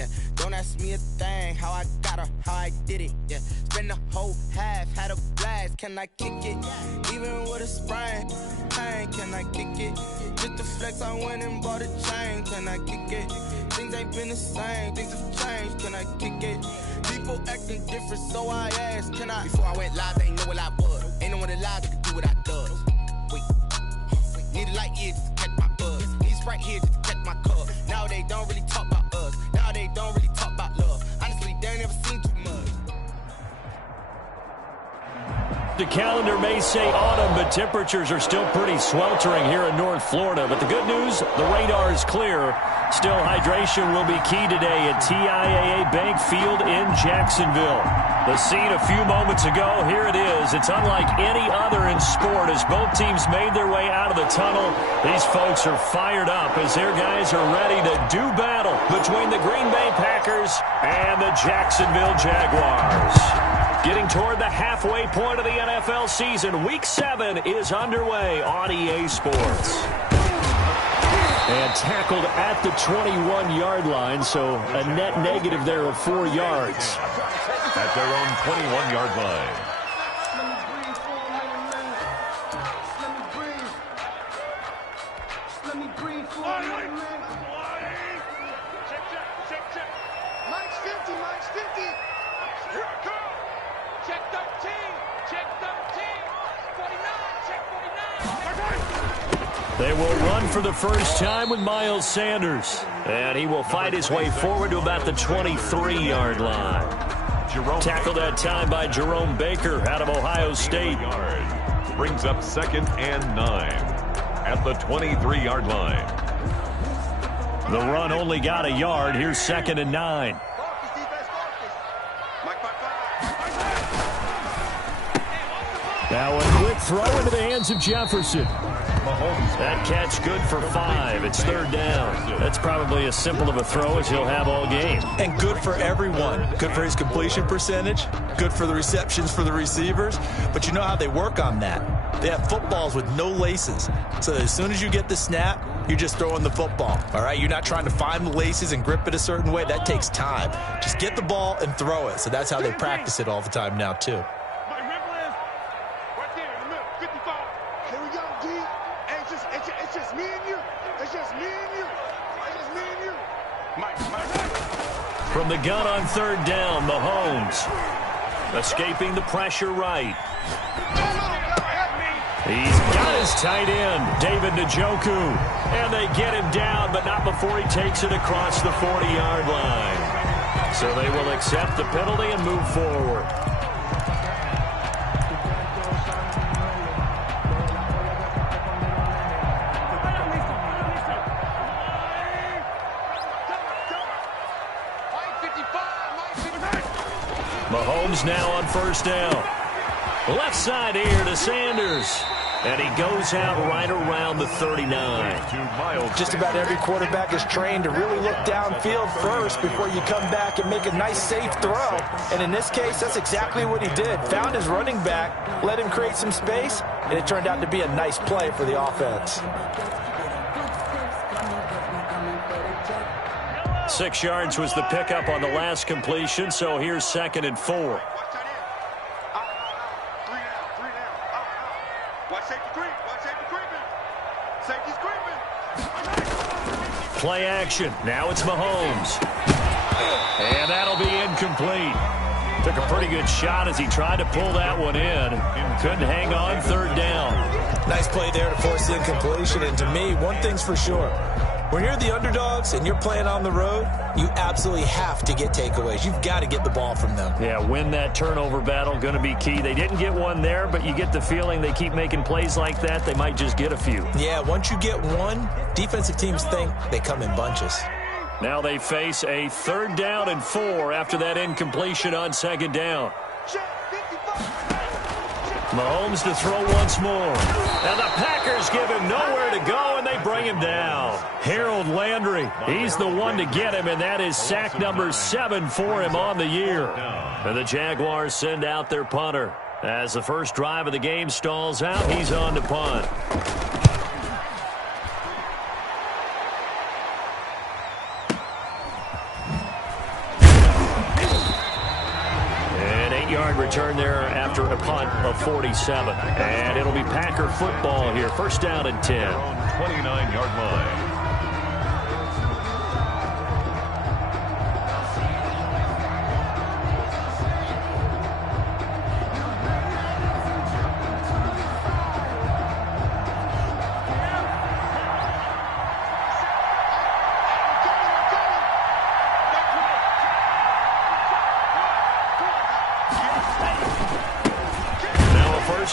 yeah. Don't ask me a thing, how I got her, how I did it, yeah. Spend the whole half, had a blast, can I kick it? Even with a sprain, pain, can I kick it? Just to flex, I went and bought a chain, can I kick it? Things ain't been the same, things have changed, can I kick it? People acting different, so I asked, can I? Before I went live, they ain't know what I was. Ain't no one alive that could do what I does. Wait, need a light here just to catch my buzz. Need Sprite here just to catch my cup. Now they don't really talk about us. Now they don't really talk about love. Honestly, they ain't never seen too much. The calendar may say autumn, but temperatures are still pretty sweltering here in North Florida. But the good news, the radar is clear. Still, hydration will be key today at TIAA Bank Field in Jacksonville. The scene a few moments ago, here it is. It's unlike any other in sport as both teams made their way out of the tunnel. These folks are fired up as their guys are ready to do battle between the Green Bay Packers and the Jacksonville Jaguars. Getting toward the halfway point of the NFL season, Week 7 is underway on EA Sports. And tackled at the 21-yard line, so a net negative there of 4 yards. At their own 21-yard line. Let me breathe for a minute, man. Check. Mike's 50, Mike's 50. Here I come. Check 13, check 13. 49, check 49. They will run for the first time with Miles Sanders. And he will fight his way forward to about the 23-yard line. Tackled that time by Jerome Baker out of Ohio State. Brings up 2nd and 9 at the 23-yard line. The run only got a yard. Here's 2nd and 9. Now a quick throw into the hands of Jefferson. That catch good for 5. It's 3rd down. That's probably as simple of a throw as he'll have all game. And good for everyone. Good for his completion percentage. Good for the receptions for the receivers. But you know how they work on that. They have footballs with no laces. So as soon as you get the snap, you're just throwing the football. All right? You're not trying to find the laces and grip it a certain way. That takes time. Just get the ball and throw it. So that's how they practice it all the time now, too. It's just me and you. It's just me and you. It's just me and you. Mike. From the gun on 3rd down, Mahomes. Escaping the pressure right. He's got his tight end, David Njoku. And they get him down, but not before he takes it across the 40-yard line. So they will accept the penalty and move forward. Mahomes now on 1st down. Left side here to Sanders. And he goes out right around the 39. Just about every quarterback is trained to really look downfield first before you come back and make a nice, safe throw. And in this case, that's exactly what he did. Found his running back, let him create some space, and it turned out to be a nice play for the offense. 6 yards was the pickup on the last completion, so here's 2nd and 4. Play action. Now it's Mahomes. And that'll be incomplete. Took a pretty good shot as he tried to pull that one in. Couldn't hang on. 3rd down. Nice play there to force the incompletion. And to me, one thing's for sure. When you're the underdogs and you're playing on the road, you absolutely have to get takeaways. You've got to get the ball from them. Yeah, win that turnover battle, going to be key. They didn't get one there, but you get the feeling they keep making plays like that, they might just get a few. Yeah, once you get one, defensive teams think they come in bunches. Now they face a 3rd down and 4 after that incompletion on 2nd down. Mahomes to throw once more. Now the Packers give him nowhere to go, and they bring him down. Harold Landry, he's the one to get him, and that is sack number 7 for him on the year. And the Jaguars send out their punter. As the first drive of the game stalls out, he's on to punt. 50-yard return there after a punt of 47. And it'll be Packer football here. First down and 10. 29-yard line.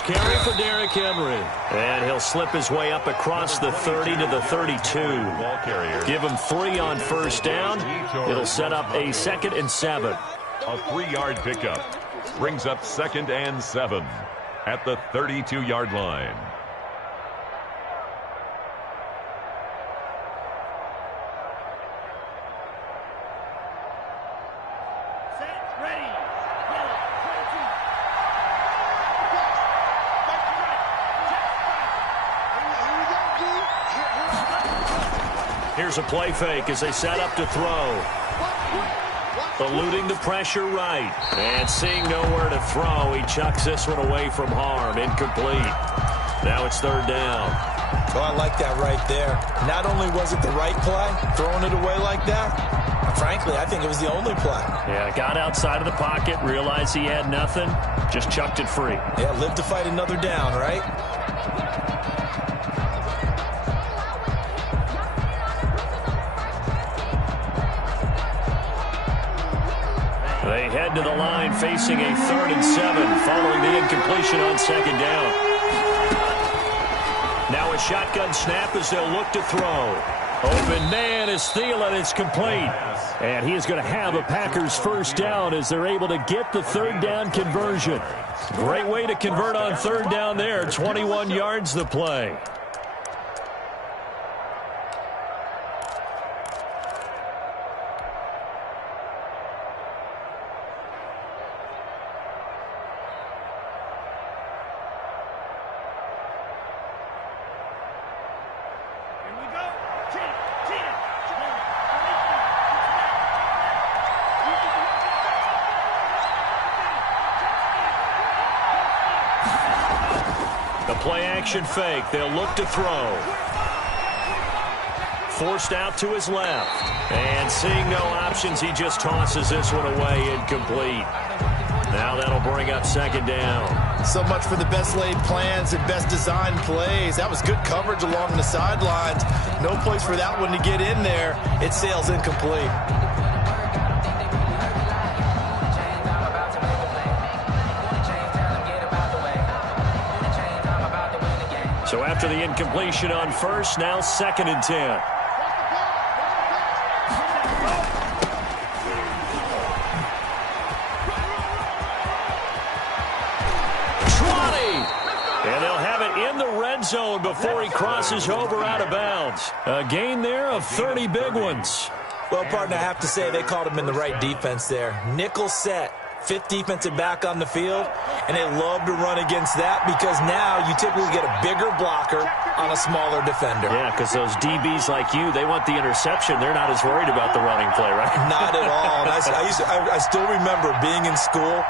Carry for Derrick Henry. And he'll slip his way up across the 30 to the 32. Ball carrier. Give him 3 on first down. It'll set up a 2nd and 7. A 3-yard pickup. Brings up 2nd and 7 at the 32-yard line. Here's a play fake as they set up to throw. Eluding the pressure right. And seeing nowhere to throw, he chucks this one away from harm. Incomplete. Now it's 3rd down. Oh, I like that right there. Not only was it the right play, throwing it away like that, frankly, I think it was the only play. Yeah, got outside of the pocket, realized he had nothing, just chucked it free. Yeah, live to fight another down, right? They head to the line facing a 3rd and 7 following the incompletion on 2nd down. Now a shotgun snap as they'll look to throw. Open man is Thielen. It's complete. And he is going to have a Packers first down as they're able to get the 3rd down conversion. Great way to convert on 3rd down there. 21 yards the play. Play-action fake. They'll look to throw. Forced out to his left. And seeing no options, he just tosses this one away, incomplete. Now that'll bring up 2nd down. So much for the best laid plans and best designed plays. That was good coverage along the sidelines. No place for that one to get in there. It sails incomplete. So after the incompletion on first, now 2nd and 10. And they'll have it in the red zone before he crosses over out of bounds. A gain there of 30 big ones. Well, partner, I have to say they called him in the right defense there. Nickel set. 5th defensive back on the field, and they love to run against that because now you typically get a bigger blocker on a smaller defender. Yeah, because those DBs like you, they want the interception. They're not as worried about the running play, right? Not at all. And I still remember being in school,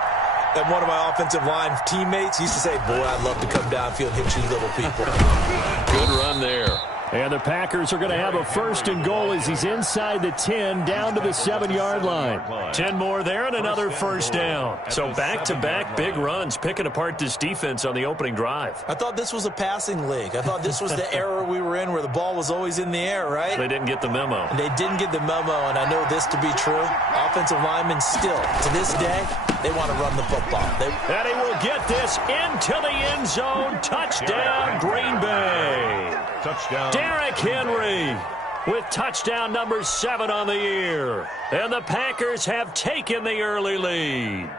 and one of my offensive line teammates used to say, boy, I'd love to come downfield and hit you little people. Good run there. And the Packers are going to have a 1st and goal as he's inside the 10 down to the 7-yard line. 10 more there and another first down. So back-to-back big runs picking apart this defense on the opening drive. I thought this was a passing league. I thought this was the era we were in where the ball was always in the air, right? They didn't get the memo. And they didn't get the memo, and I know this to be true. Offensive linemen still, to this day, they want to run the football. And he will get this into the end zone. Touchdown, Green Bay. Touchdown. Derrick Henry with touchdown number 7 on the year. And the Packers have taken the early lead.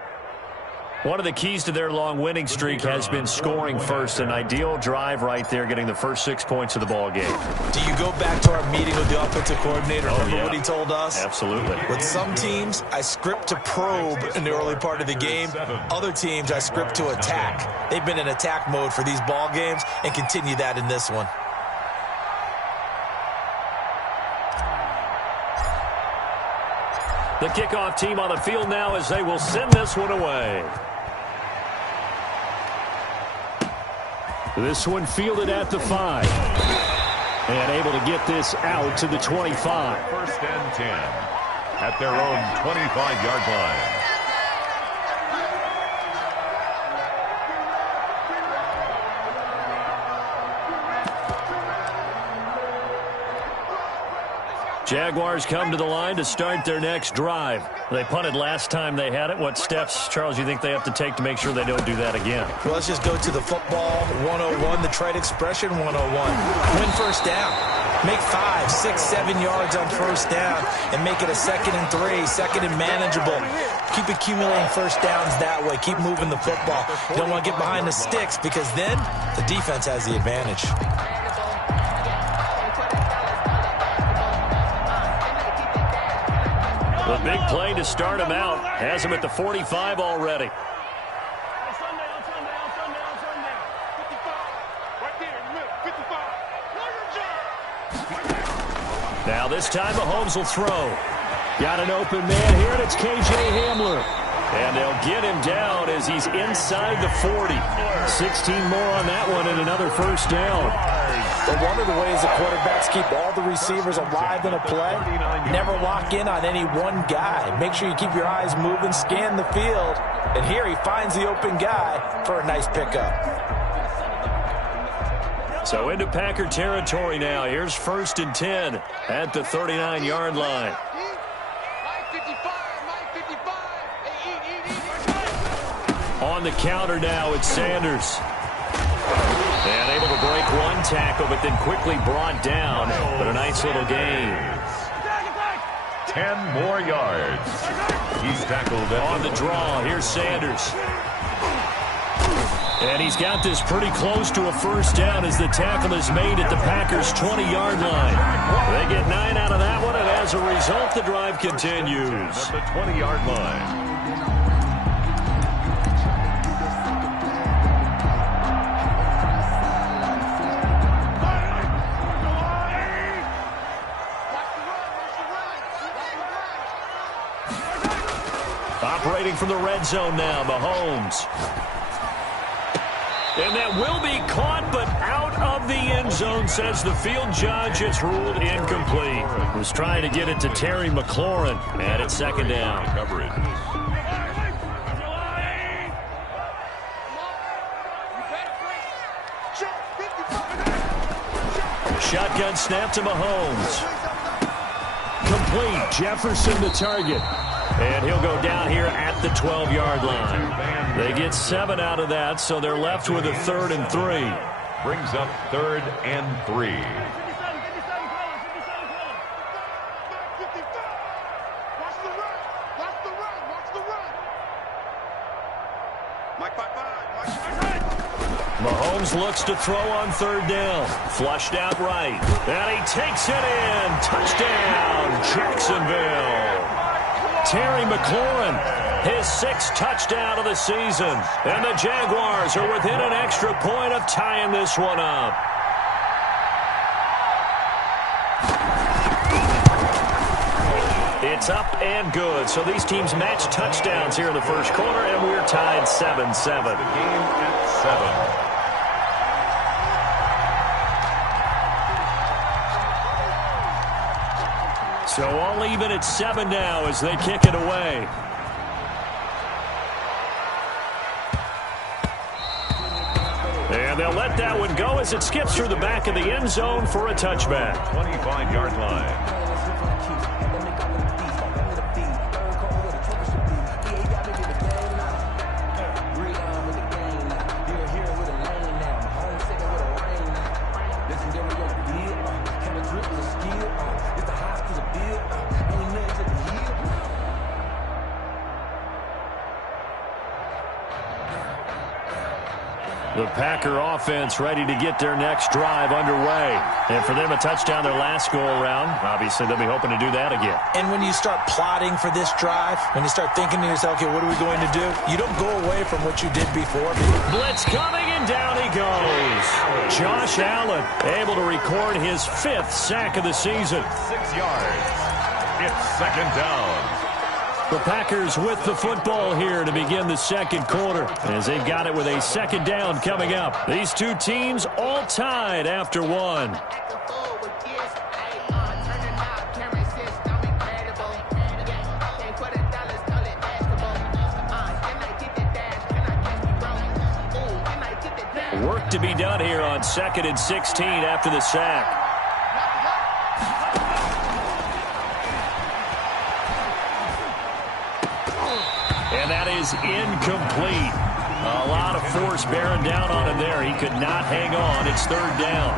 One of the keys to their long winning streak has been scoring first. An ideal drive right there, getting the first 6 points of the ball game. Do you go back to our meeting with the offensive coordinator? Remember what he told us? Absolutely. With some teams, I script to probe in the early part of the game. Other teams, I script to attack. They've been in attack mode for these ball games and continue that in this one. The kickoff team on the field now as they will send this one away. This one fielded at the 5. And able to get this out to the 25. First and 10 at their own 25-yard line. Jaguars come to the line to start their next drive. They punted last time they had it. What steps, Charles, you think they have to take to make sure they don't do that again? Well, let's just go to the football 101, the trade expression 101. Win first down. Make 5, 6, 7 yards on first down and make it a 2nd and 3, 2nd and manageable. Keep accumulating first downs that way. Keep moving the football. You don't want to get behind the sticks because then the defense has the advantage. The big play to start him out. Has him at the 45 already. Now this time Mahomes will throw. Got an open man here, and it's K.J. Hamler. And they'll get him down as he's inside the 40. 16 more on that one and another first down. But one of the ways the quarterbacks keep all the receivers alive in a play, never lock in on any one guy. Make sure you keep your eyes moving, scan the field. And here he finds the open guy for a nice pickup. So into Packer territory now. Here's 1st and 10 at the 39-yard line. On the counter now, it's Sanders. And able to break one tackle, but then quickly brought down. But a nice little gain. 10 more yards. He's tackled on the draw. Here's Sanders. And he's got this pretty close to a first down as the tackle is made at the Packers' 20-yard line. They get 9 out of that one, and as a result, the drive continues. At the 20-yard line. Operating from the red zone now, Mahomes. And that will be caught, but out of the end zone, says the field judge. It's ruled incomplete. Was trying to get it to Terry McLaurin, and it's 2nd down. Coverage. Shotgun snap to Mahomes. Complete. Jefferson the target. And he'll go down here at the 12-yard line. They get 7 out of that, so they're left with a 3rd and 3. Brings up 3rd and 3. Mahomes looks to throw on 3rd down. Flushed out right. And he takes it in. Touchdown, Jacksonville. Terry McLaurin, his 6th touchdown of the season. And the Jaguars are within an extra point of tying this one up. It's up and good. So these teams match touchdowns here in the first quarter, and we're tied 7-7. The game at 7. So all even at 7 now as they kick it away. And they'll let that one go as it skips through the back of the end zone for a touchback. 25-yard line. The Packer offense ready to get their next drive underway. And for them, a touchdown their last go-around. Obviously, they'll be hoping to do that again. And when you start plotting for this drive, when you start thinking to yourself, okay, what are we going to do? You don't go away from what you did before. Blitz coming, and down he goes. Josh Allen able to record his 5th sack of the season. 6 yards. It's 2nd down. The Packers with the football here to begin the second quarter as they've got it with a second down coming up. These two teams all tied after one. Work to be done here on 2nd and 16 after the sack. And that is incomplete. A lot of force bearing down on him there. He could not hang on. It's third down.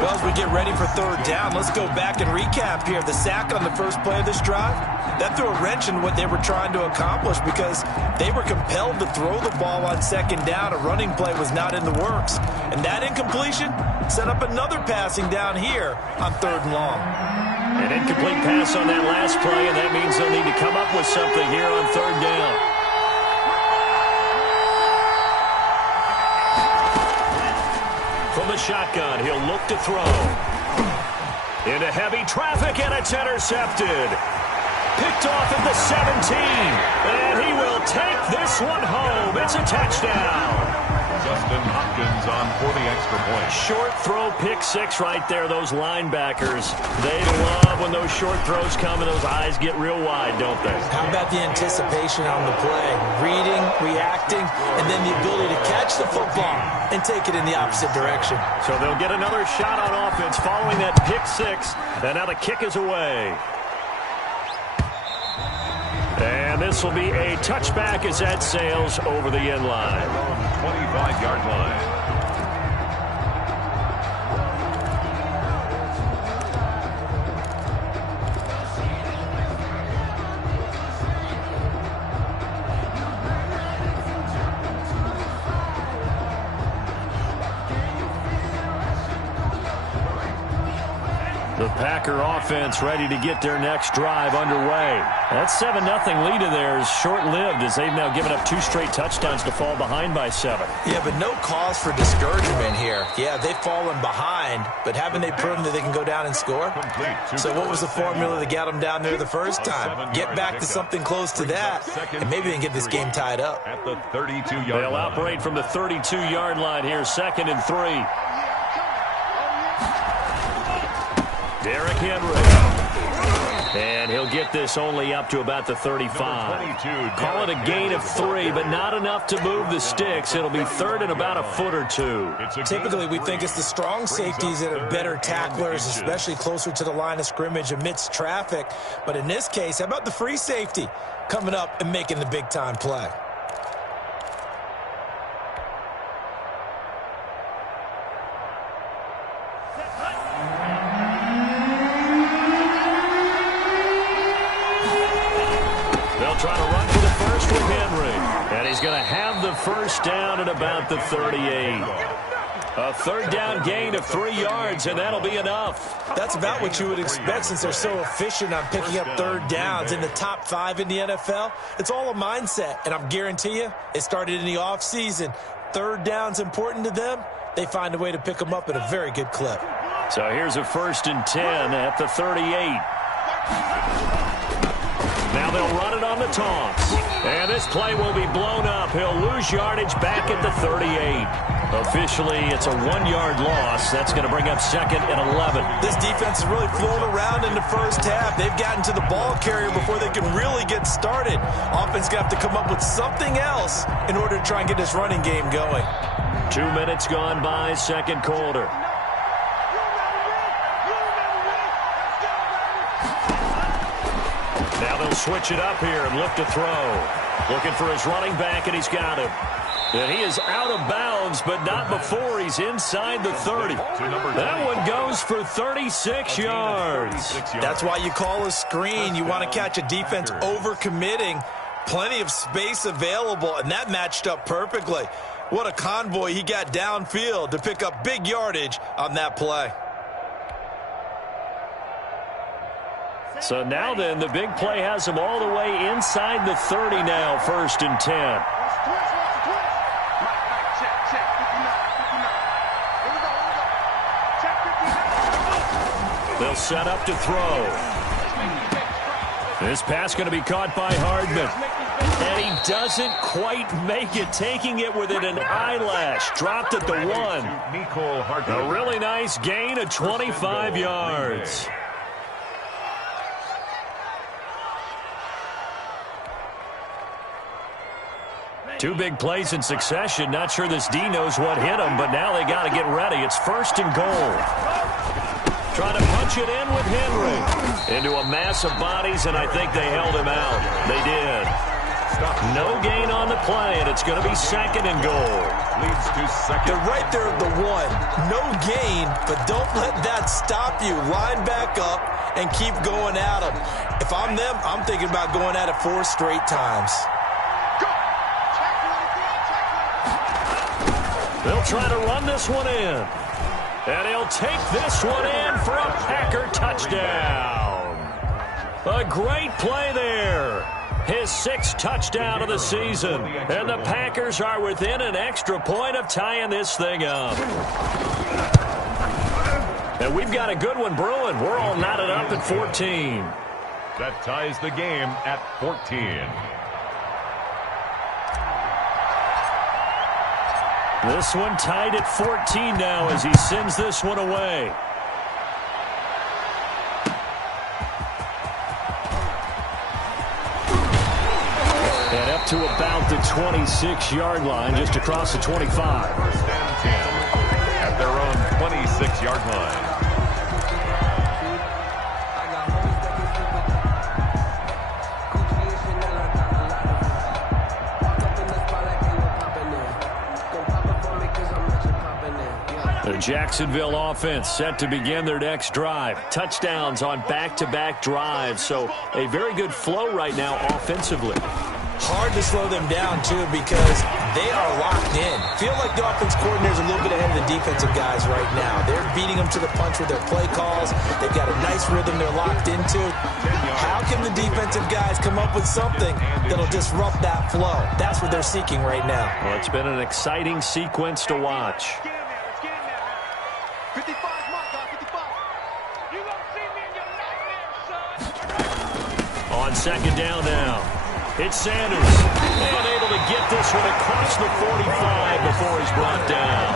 Well, as we get ready for third down, let's go back and recap here. The sack on the first play of this drive, that threw a wrench in what they were trying to accomplish because they were compelled to throw the ball on second down. A running play was not in the works. And that incompletion set up another passing down here on third and long. An incomplete pass on that last play, and that means they'll need to come up with something here on third down. From the shotgun, he'll look to throw. Into heavy traffic, and it's intercepted. Picked off at the 17, and he will take this one home. It's a touchdown. Justin Hopkins on for the extra point. Short throw, pick six right there. Those linebackers, they love when those short throws come and those eyes get real wide, don't they? How about the anticipation on the play? Reading, reacting, and then the ability to catch the football and take it in the opposite direction. So they'll get another shot on offense following that pick six, and now the kick is away. And this will be a touchback as that sails over the end line. 25-yard line. The Packer offense ready to get their next drive underway. That 7-0 lead of theirs short-lived as they've now given up 2 straight touchdowns to fall behind by 7. Yeah, but no cause for discouragement here. Yeah, they've fallen behind, but haven't they proven that they can go down and score? So what was the formula that got them down there the first time? Get back to something close to that, and maybe they can get this game tied up. At the 32-yard line. They'll operate from the 32-yard line here, 2nd and 3. Derrick Henry. And he'll get this only up to about the 35. Call it a gain of 3, but not enough to move the sticks. It'll be 3rd and about a foot or 2. Typically, we think it's the strong safeties that are better tacklers, especially closer to the line of scrimmage amidst traffic. But in this case, how about the free safety coming up and making the big-time play? Trying to run for the first with Henry. And he's going to have the first down at about the 38. A 3rd down gain of 3 yards, and that'll be enough. That's about what you would expect since they're so efficient on picking up 3rd downs in the top 5 in the NFL. It's all a mindset, and I'm guarantee you it started in the offseason. 3rd down's important to them. They find a way to pick them up at a very good clip. So here's a 1st and 10 at the 38. Now they'll run it on the taunts. And this play will be blown up. He'll lose yardage back at the 38. Officially, it's a 1-yard loss. That's going to bring up 2nd and 11. This defense has really flown around in the first half. They've gotten to the ball carrier before they can really get started. Offense going to have to come up with something else in order to try and get this running game going. 2 minutes gone by, 2nd quarter. Now they'll switch it up here and look to throw. Looking for his running back, and he's got him. And he is out of bounds, but not before he's inside the 30. That one goes for 36 yards. That's why you call a screen. You want to catch a defense overcommitting. Plenty of space available, and that matched up perfectly. What a convoy he got downfield to pick up big yardage on that play. So now then, the big play has him all the way inside the 30 now, 1st and 10. They'll set up to throw. This pass going to be caught by Hardman. And he doesn't quite make it, taking it within an eyelash. Dropped at the 1. A really nice gain of 25 yards. Two big plays in succession. Not sure this D knows what hit him, but now they got to get ready. It's 1st and goal. Trying to punch it in with Henry. Into a mass of bodies, and I think they held him out. They did. No gain on the play, and it's going to be 2nd and goal. Leads to 2nd. They're right there at the 1. No gain, but don't let that stop you. Line back up and keep going at them. If I'm them, I'm thinking about going at it 4 straight times. They'll try to run this one in. And he'll take this one in for a Packer touchdown. A great play there. His 6th touchdown of the season. And the Packers are within an extra point of tying this thing up. And we've got a good one brewing. We're all knotted up at 14. That ties the game at 14. This one tied at 14 now as he sends this one away. And up to about the 26-yard line, just across the 25. 1st and 10 at their own 26-yard line. The Jacksonville offense set to begin their next drive. Touchdowns on back-to-back drives, so a very good flow right now offensively. Hard to slow them down, too, because they are locked in. Feel like the offense coordinator is a little bit ahead of the defensive guys right now. They're beating them to the punch with their play calls. They've got a nice rhythm they're locked into. How can the defensive guys come up with something that'll disrupt that flow? That's what they're seeking right now. Well, it's been an exciting sequence to watch. 55, mark, 55. You won't see me in your nightmares, son. On 2nd down now. It's Sanders. And able to get this one across the 45 before he's brought down.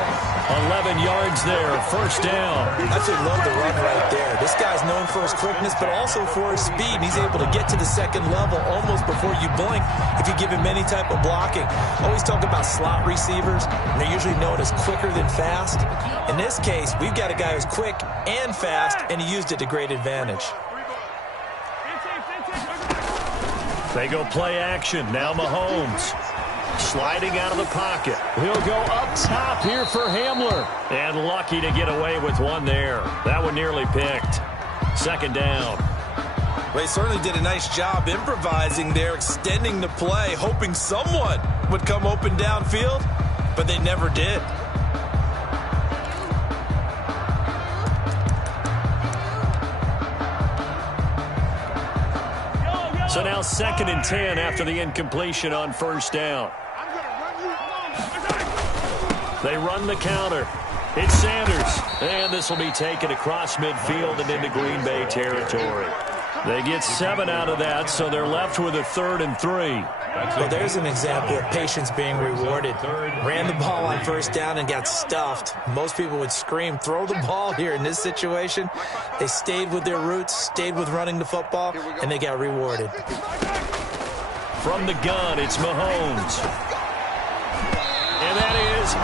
11 yards there, 1st down. I just love the run right there. This guy's known for his quickness, but also for his speed. He's able to get to the 2nd level almost before you blink if you give him any type of blocking. Always talk about slot receivers, and they're usually known as quicker than fast. In this case, we've got a guy who's quick and fast, and he used it to great advantage. They go play action. Now Mahomes. Sliding out of the pocket. He'll go up top here for Hamler. And lucky to get away with one there. That one nearly picked. 2nd down. Well, he certainly did a nice job improvising there, extending the play, hoping someone would come open downfield, but they never did. So now 2nd and 10 after the incompletion on 1st down. They run the counter. It's Sanders. And this will be taken across midfield and into Green Bay territory. They get 7 out of that, so they're left with a 3rd and 3. Well, there's an example of patience being rewarded. Ran the ball on 1st down and got stuffed. Most people would scream, throw the ball here. In this situation, they stayed with their roots, stayed with running the football, and they got rewarded. From the gun, it's Mahomes. And that is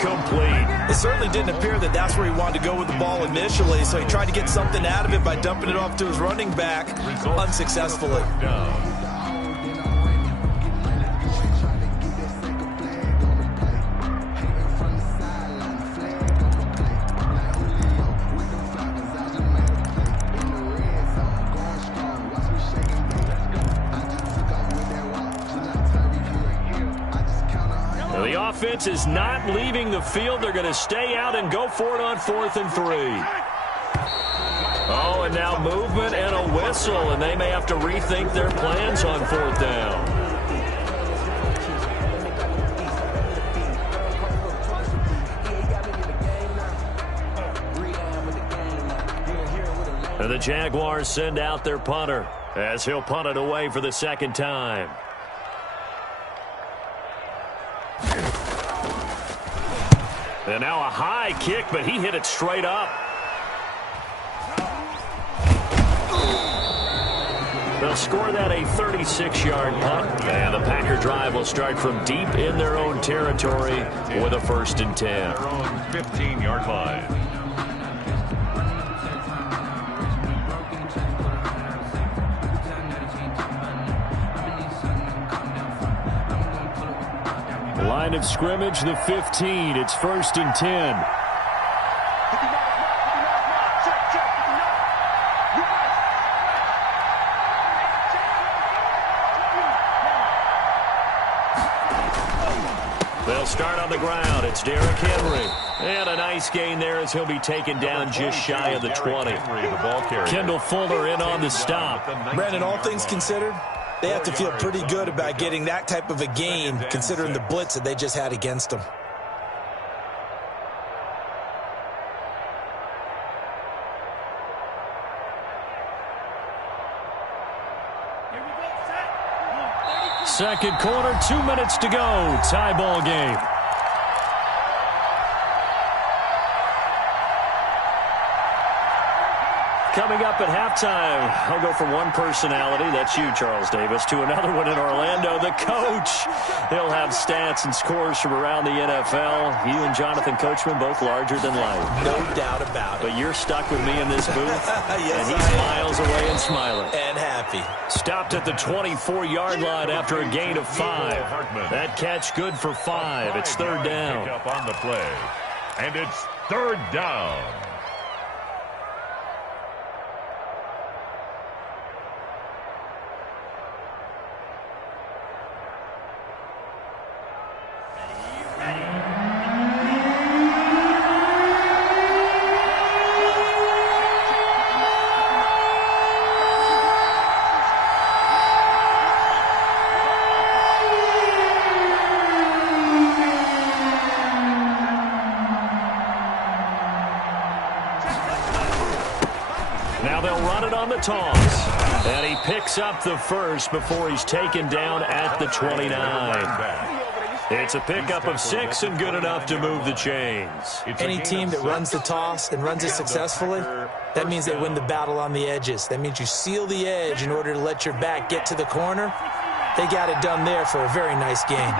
incomplete. It certainly didn't appear that that's where he wanted to go with the ball initially, so he tried to get something out of it by dumping it off to his running back unsuccessfully. The offense is not leaving the field. They're going to stay out and go for it on 4th and 3. Oh, and now movement and a whistle, and they may have to rethink their plans on 4th down. And the Jaguars send out their punter. as he'll punt it away for the second time. And now a high kick, but he hit it straight up. They'll score that a 36-yard punt, and the Packer drive will start from deep in their own territory with a 1st and 10. Their own 15-yard line. Line of scrimmage, the 15. It's 1st and 10. They'll start on the ground. It's Derrick Henry. And a nice gain there as he'll be taken down just shy of the 20. Kendall Fuller in on the stop. Brandon, all things considered, they have to feel pretty good about getting that type of a gain, considering the blitz that they just had against them. Second quarter, 2 minutes to go. Tie ball game. Coming up at halftime, I'll go from one personality, that's you, Charles Davis, to another one in Orlando, the coach. He'll have stats and scores from around the NFL. You and Jonathan Coachman, both larger than life. No doubt about it. But you're stuck with me in this booth, yes, and he's miles away and smiling. And happy. Stopped at the 24-yard line after a gain of 5. That catch good for 5. It's 3rd down. Up on the play, and it's 3rd down. Now they'll run it on the toss. And he picks up the first before he's taken down at the 29. It's a pickup of 6 and good enough to move the chains. Any team that runs the toss and runs it successfully, that means they win the battle on the edges. That means you seal the edge in order to let your back get to the corner. They got it done there for a very nice gain.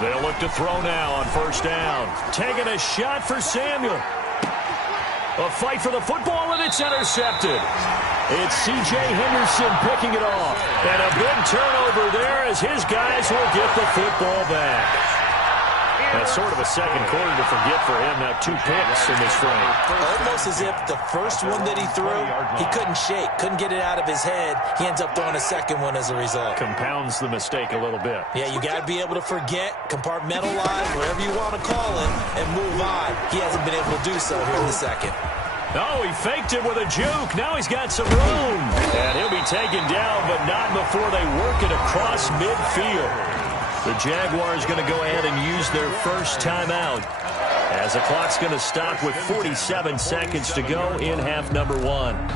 They'll look to throw now on 1st down. Taking a shot for Samuel. A fight for the football, and it's intercepted. It's C.J. Henderson picking it off. And a big turnover there as his guys will get the football back. That's sort of a second quarter to forget for him. Now 2 picks in this frame. Almost as if the first one that he threw, he couldn't shake, couldn't get it out of his head. He ends up throwing a second one as a result. Compounds the mistake a little bit. Yeah, you got to be able to forget, compartmentalize, whatever you want to call it, and move on. He hasn't been able to do so here in the second. Oh, he faked it with a juke. Now he's got some room. And he'll be taken down, but not before they work it across midfield. The Jaguars going to go ahead and use their first timeout as the clock's going to stop with 47 seconds to go in half number 1.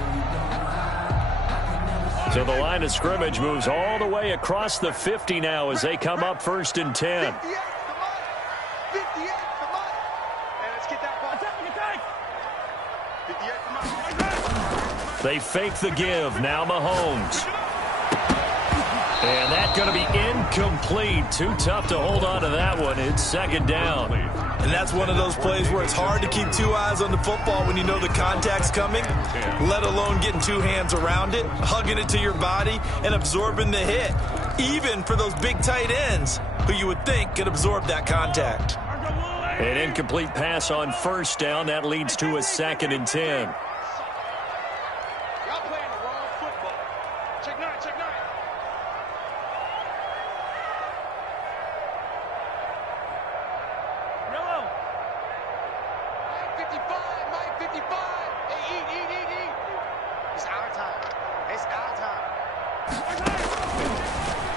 So the line of scrimmage moves all the way across the 50 now as they come up 1st and 10. They fake the give. Now Mahomes. And that's going to be incomplete. Too tough to hold on to that one. It's 2nd down. And that's one of those plays where it's hard to keep 2 eyes on the football when you know the contact's coming, let alone getting 2 hands around it, hugging it to your body, and absorbing the hit. Even for those big tight ends who you would think could absorb that contact. An incomplete pass on 1st down. That leads to a 2nd and 10.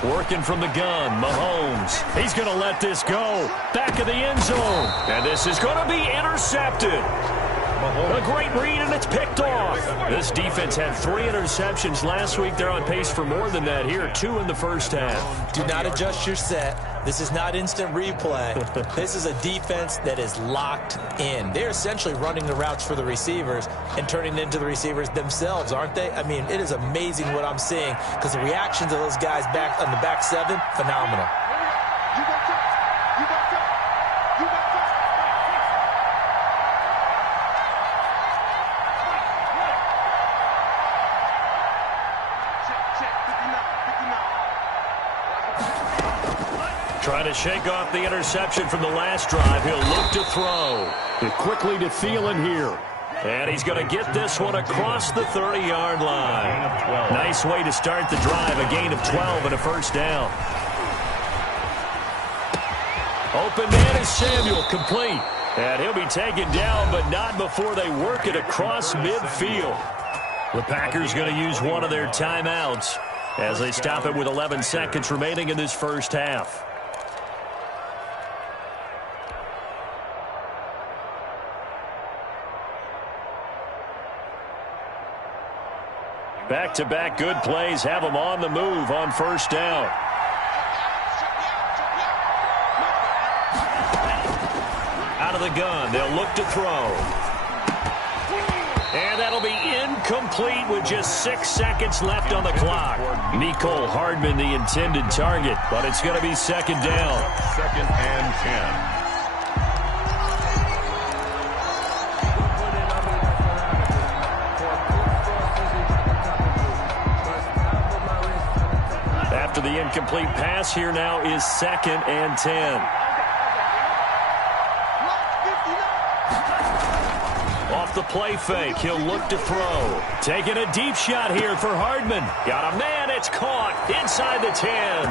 Working from the gun, Mahomes. He's going to let this go. Back of the end zone. And this is going to be intercepted. A great read, and it's picked off. This defense had 3 interceptions last week. They're on pace for more than that here, 2 in the first half. Do not adjust your set. This is not instant replay. This is a defense that is locked in. They're essentially running the routes for the receivers and turning into the receivers themselves, aren't they? I mean, it is amazing what I'm seeing because the reactions of those guys back on the back 7, phenomenal. Trying to shake off the interception from the last drive. He'll look to throw. It quickly to Thielen here. And he's going to get this one across the 30-yard line. Nice way to start the drive. A gain of 12 and a first down. Open man is Samuel, complete. And he'll be taken down, but not before they work it across midfield. The Packers going to use one of their timeouts as they stop it with 11 seconds remaining in this first half. Back-to-back good plays have them on the move on first down. Out of the gun, they'll look to throw. And that'll be incomplete with just 6 seconds left on the clock. Mecole Hardman, the intended target, but it's going to be second down. 2nd and 10. After the incomplete pass, here now is 2nd and 10. Off the play fake, he'll look to throw. Taking a deep shot here for Hardman. Got a man, it's caught inside the 10.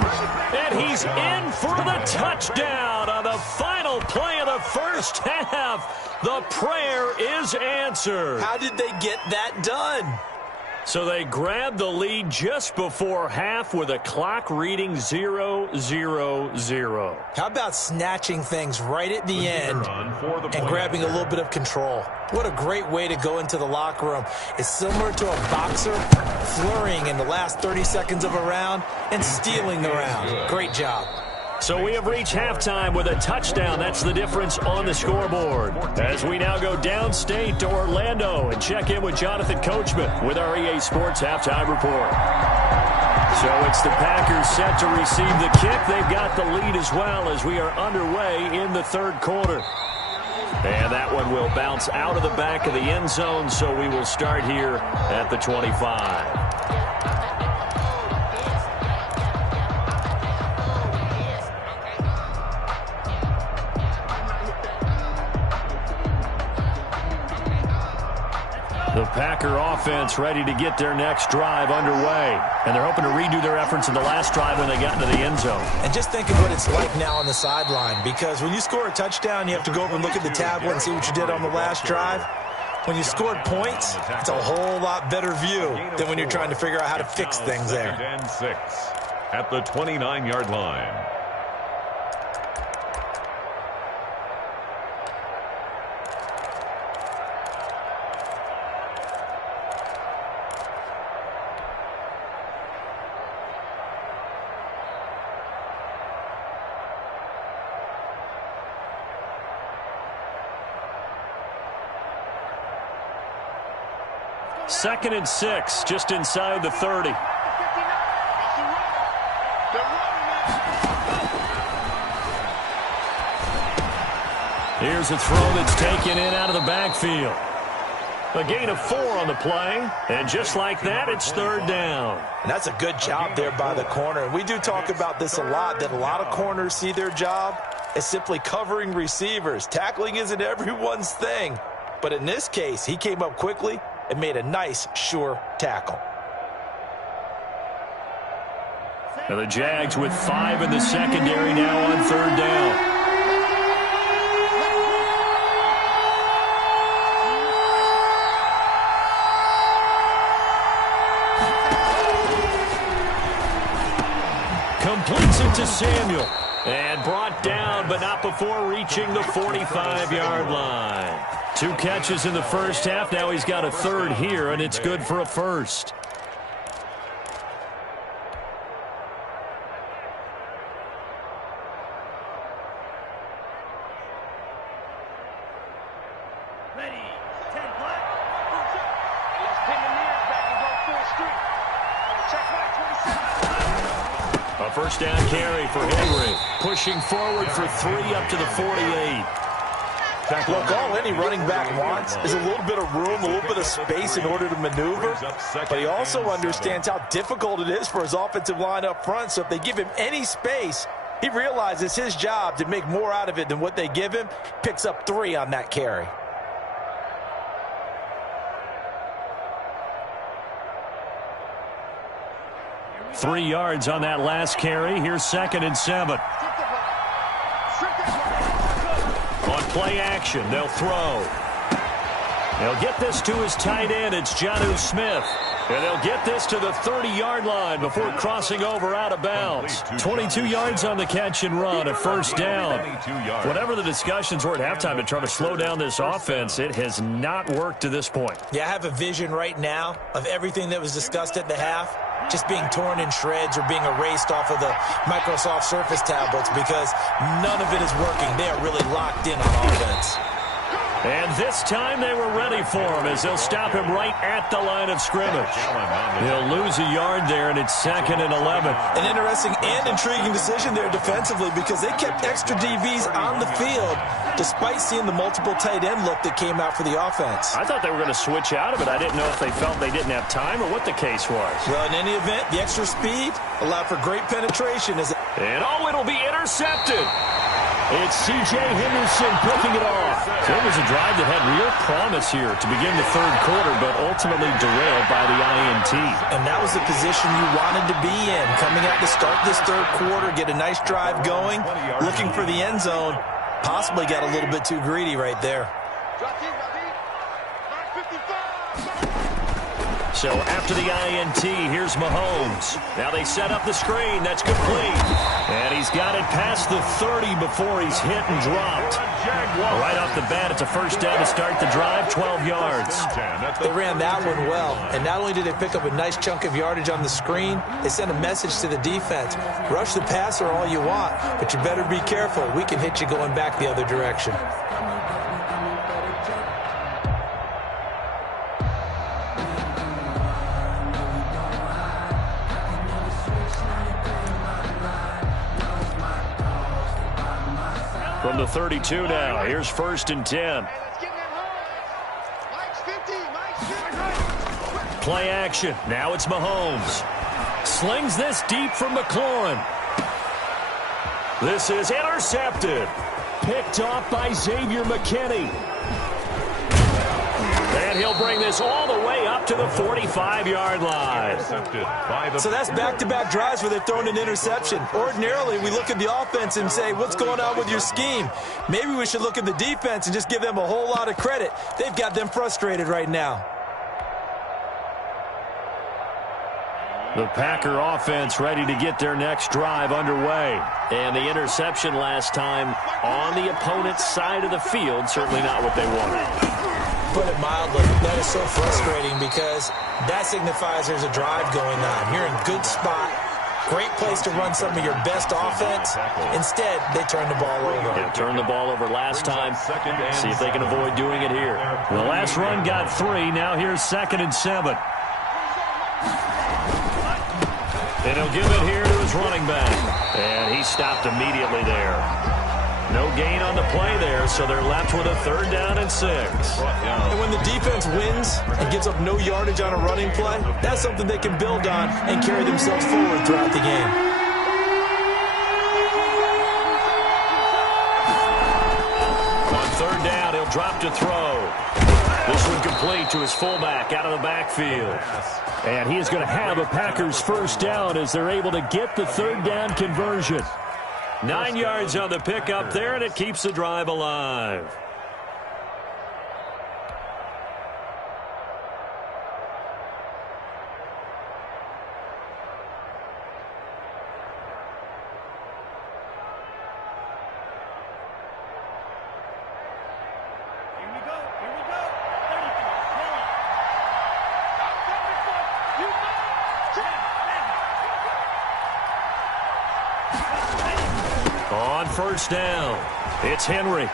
And he's in for the touchdown on the final play of the first half. The prayer is answered. How did they get that done? So they grabbed the lead just before half with a clock reading 0-0-0. How about snatching things right at the end and grabbing a little bit of control? What a great way to go into the locker room. It's similar to a boxer flurrying in the last 30 seconds of a round and stealing the round. Great job. So we have reached halftime with a touchdown. That's the difference on the scoreboard. As we now go downstate to Orlando and check in with Jonathan Coachman with our EA Sports Halftime Report. So it's the Packers set to receive the kick. They've got the lead as well as we are underway in the third quarter. And that one will bounce out of the back of the end zone, so we will start here at the 25. The Packer offense ready to get their next drive underway. And they're hoping to redo their efforts in the last drive when they got into the end zone. And just think of what it's like now on the sideline, because when you score a touchdown, you have to go over and look at the tablet and see what you did on the last drive. When you scored points, it's a whole lot better view than when you're trying to figure out how to fix things there. 2nd and 6 at the 29-yard line. Second and 6, just inside the 30. Here's a throw that's taken in out of the backfield. A gain of 4 on the play, and just like that, it's third down. And that's a good job there by the corner. And we do talk about this a lot, that a lot of corners see their job as simply covering receivers. Tackling isn't everyone's thing. But in this case, he came up quickly and made a nice, sure tackle. And the Jags with 5 in the secondary now on third down. Completes it to Samuel. And brought down, but not before reaching the 45-yard line. 2 catches in the first half. Now he's got a third here, and it's good for a first. A first down carry for Henry. Pushing forward for 3 up to the 48. Look, all any running back wants is a little bit of room, a little bit of space in order to maneuver. But he also understands how difficult it is for his offensive line up front. So if they give him any space, he realizes his job to make more out of it than what they give him. Picks up 3 on that carry. Three yards on that last carry. Here's 2nd and 7. On play action, they'll throw. They'll get this to his tight end. It's Jonnu Smith. And they'll get this to the 30-yard line before crossing over out of bounds. 22 yards on the catch and run, a first down. Whatever the discussions were at halftime to try to slow down this offense, it has not worked to this point. Yeah, I have a vision right now of everything that was discussed at the half just being torn in shreds or being erased off of the Microsoft Surface tablets because none of it is working. They are really locked in on offense. And this time they were ready for him as they'll stop him right at the line of scrimmage. He'll lose a yard there, and it's 2nd and 11. An interesting and intriguing decision there defensively because they kept extra DBs on the field despite seeing the multiple tight end look that came out for the offense. I thought they were going to switch out of it. I didn't know if they felt they didn't have time or what the case was. Well, in any event, the extra speed allowed for great penetration. And it'll be intercepted. It's C.J. Henderson picking it off. So it was a drive that had real promise here to begin the third quarter, but ultimately derailed by the INT. And that was the position you wanted to be in. Coming out to start this third quarter, get a nice drive going, looking for the end zone. Possibly got a little bit too greedy right there. So after the INT, here's Mahomes. Now they set up the screen. That's complete. And he's got it past the 30 before he's hit and dropped. Right off the bat, it's a first down to start the drive, 12 yards. They ran that one well. And not only did they pick up a nice chunk of yardage on the screen, they sent a message to the defense. Rush the passer all you want, but you better be careful. We can hit you going back the other direction. From the 32 now, here's 1st and 10. Play action. Now it's Mahomes. Slings this deep from McLaurin. This is intercepted. Picked off by Xavier McKinney. And he'll bring this all the way up to the 45-yard line. So that's back-to-back drives where they've thrown an interception. Ordinarily, we look at the offense and say, what's going on with your scheme? Maybe we should look at the defense and just give them a whole lot of credit. They've got them frustrated right now. The Packer offense ready to get their next drive underway. And the interception last time on the opponent's side of the field, certainly not what they wanted. Put it mildly, that is so frustrating because that signifies there's a drive going on. You're in good spot, great place to run some of your best offense. Instead, they turn the ball over. Yeah, turned the ball over last time. See if they can avoid doing it here. The last run got 3. Now here's 2nd and 7. And he'll give it here to his running back. And he stopped immediately there. No gain on the play there, so they're left with a 3rd down and 6. And when the defense wins and gives up no yardage on a running play, that's something they can build on and carry themselves forward throughout the game. On 3rd down, he'll drop to throw. This one complete to his fullback out of the backfield. And he is going to have a Packers first down as they're able to get the 3rd down conversion. 9 yards on the pickup there, and it keeps the drive alive. On first down, it's Henry.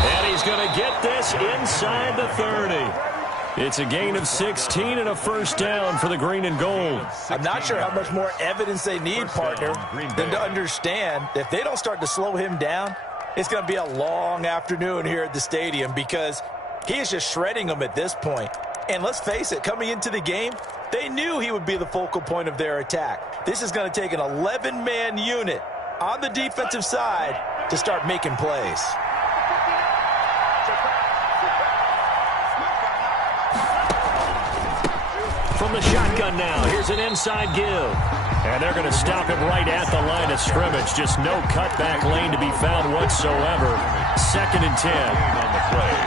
And he's going to get this inside the 30. It's a gain of 16 and a first down for the green and gold. I'm not sure how much more evidence they need, partner, than to understand that if they don't start to slow him down, it's going to be a long afternoon here at the stadium because he is just shredding them at this point. And let's face it, coming into the game, they knew he would be the focal point of their attack. This is going to take an 11-man unit on the defensive side to start making plays. From the shotgun now, here's an inside give. And they're going to stop him right at the line of scrimmage. Just no cutback lane to be found whatsoever. 2nd and 10. On the play,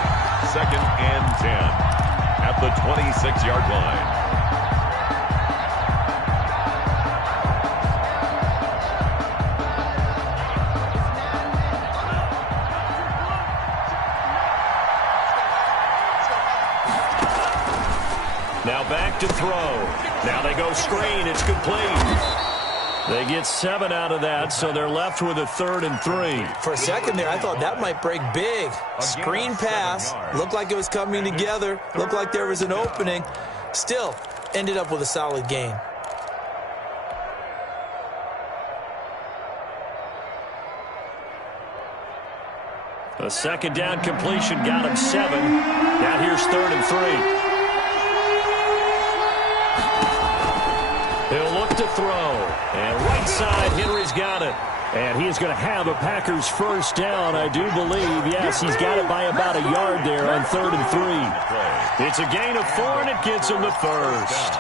2nd and 10 at the 26-yard line. Now back to throw. Now they go screen. It's complete. They get 7 out of that, so they're left with a 3rd and 3. For a second there, I thought that might break big. Screen pass. Looked like it was coming together. Looked like there was an opening. Still, ended up with a solid gain. A 2nd down completion got him 7. Now here's 3rd and 3. He'll look to throw. And right side, Henry's got it. And he's going to have a Packers first down, I do believe. Yes, he's got it by about a yard there on 3rd and 3. It's a gain of 4, and it gets him the first.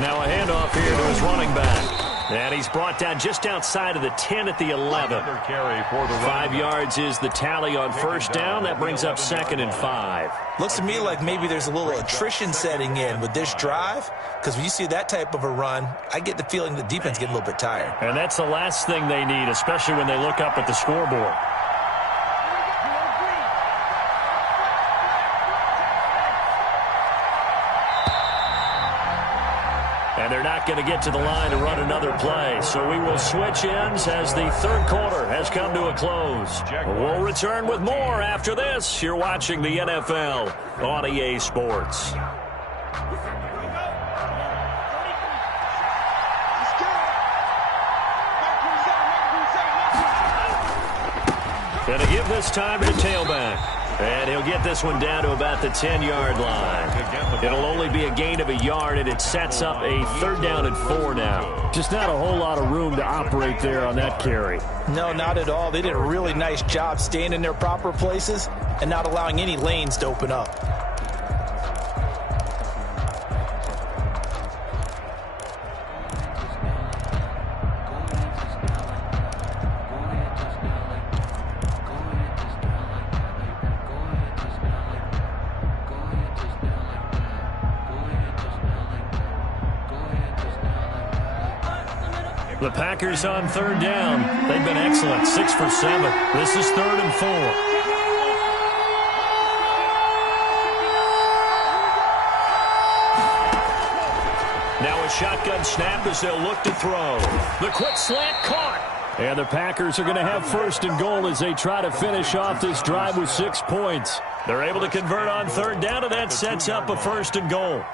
Now a handoff here to his running back. And he's brought down just outside of the 10 at the 11. 5 yards is the tally on first down. That brings up 2nd and 5. Looks to me like maybe there's a little attrition setting in with this drive, because when you see that type of a run, I get the feeling the defense get a little bit tired. And that's the last thing they need, especially when they look up at the scoreboard. And they're not going to get to the line to run another play. So we will switch ends as the 3rd quarter has come to a close. We'll return with more after this. You're watching the NFL on EA Sports. Going to give this time to the tailback. And he'll get this one down to about the 10-yard line. It'll only be a gain of a yard, and it sets up a 3rd down and 4 now. Just not a whole lot of room to operate there on that carry. No, not at all. They did a really nice job staying in their proper places and not allowing any lanes to open up. The Packers on 3rd down. They've been excellent, 6 for 7. This is 3rd and 4. Now a shotgun snap as they'll look to throw. The quick slant caught. And the Packers are going to have 1st and goal as they try to finish off this drive with 6 points. They're able to convert on 3rd down, and that sets up a 1st and goal.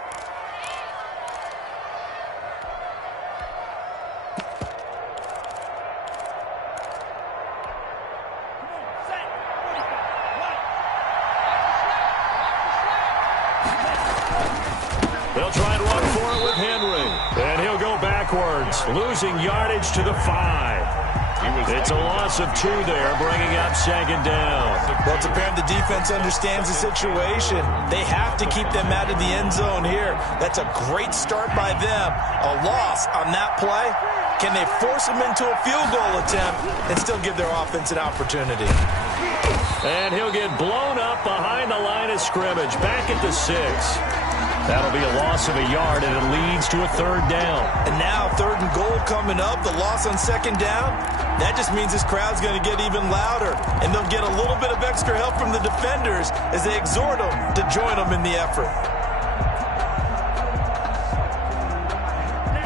They'll try and run for it with Henry. And he'll go backwards, losing yardage to the 5. It's a loss of 2 there, bringing up 2nd down. Well, it's apparent the defense understands the situation. They have to keep them out of the end zone here. That's a great start by them. A loss on that play. Can they force them into a field goal attempt and still give their offense an opportunity? And he'll get blown up behind the line of scrimmage, back at the 6. That'll be a loss of a yard, and it leads to a 3rd down. And now 3rd and coming up, the loss on second down, that just means this crowd's going to get even louder, and they'll get a little bit of extra help from the defenders as they exhort them to join them in the effort.